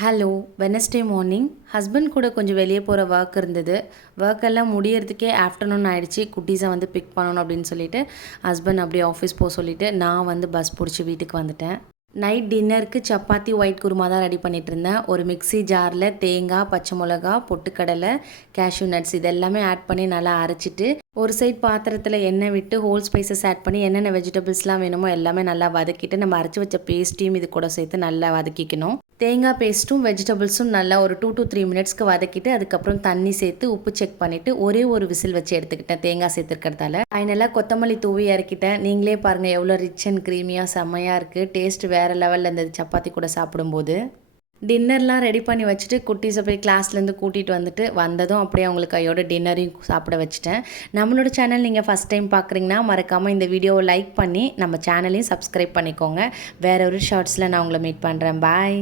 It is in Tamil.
ஹலோ வெனஸ்டே மார்னிங் ஹஸ்பண்ட் கூட கொஞ்சம் வெளியே போகிற ஒர்க் இருந்தது. ஒர்க் எல்லாம் முடியறதுக்கே ஆஃப்டர்நூன் ஆகிடுச்சி. குட்டீஸை வந்து பிக் பண்ணணும் அப்படின்னு சொல்லிட்டு ஹஸ்பண்ட் அப்படியே ஆஃபீஸ் போக சொல்லிவிட்டு நான் வந்து பஸ் பிடிச்சி வீட்டுக்கு வந்துட்டேன். நைட் டின்னருக்கு சப்பாத்தி ஒயிட் குருமா தான் ரெடி பண்ணிகிட்டு இருந்தேன். ஒரு மிக்ஸி ஜாரில் தேங்காய், பச்சை மிளகா, பொட்டுக்கடலை, கேஷ்யூ நட்ஸ் இதெல்லாமே ஆட் பண்ணி நல்லா அரைச்சிட்டு ஒரு சைட் பாத்திரத்தில் எண்ணெய் விட்டு ஹோல் ஸ்பைசஸ் ஆட் பண்ணி என்னென்ன வெஜிடபிள்ஸ்லாம் வேணுமோ எல்லாமே நல்லா வதக்கிட்டு நம்ம அரைச்சி வச்ச பேஸ்ட்டையும் இது கூட சேர்த்து நல்லா வதக்கிக்கணும். தேங்காய் பேஸ்ட்டும் வெஜிடபிள்ஸும் நல்லா ஒரு 2 to 3 மினிட்ஸ்க்கு வதக்கிட்டு அதுக்கப்புறம் தண்ணி சேர்த்து உப்பு செக் பண்ணிவிட்டு ஒரே ஒரு விசில் வச்சு எடுத்துக்கிட்டேன் தேங்காய் சேர்த்துருக்கிறதால. ஃபைனலாக கொத்தமல்லி தூவி இறக்கிட்டேன். நீங்களே பாருங்கள் எவ்வளோ ரிச் அண்ட் க்ரீமியாக செம்மையாக இருக்குது. டேஸ்ட் வேறு லெவலில் இருந்தது சப்பாத்தி கூட சாப்பிடும்போது. டின்னர்லாம் ரெடி பண்ணி வச்சுட்டு குட்டீஸை போய் கிளாஸ்லேருந்து கூட்டிகிட்டு வந்துட்டு வந்ததும் அப்படியே அவங்களுக்கு கையோட டின்னரையும் சாப்பிட வச்சுட்டேன். நம்மளோட சேனல் நீங்கள் ஃபஸ்ட் டைம் பார்க்குறீங்கன்னா மறக்காமல் இந்த வீடியோவை லைக் பண்ணி நம்ம சேனலையும் சப்ஸ்கிரைப் பண்ணிக்கோங்க. வேற ஒரு ஷார்ட்ஸில் நான் உங்களை மீட் பண்ணுறேன். பாய்.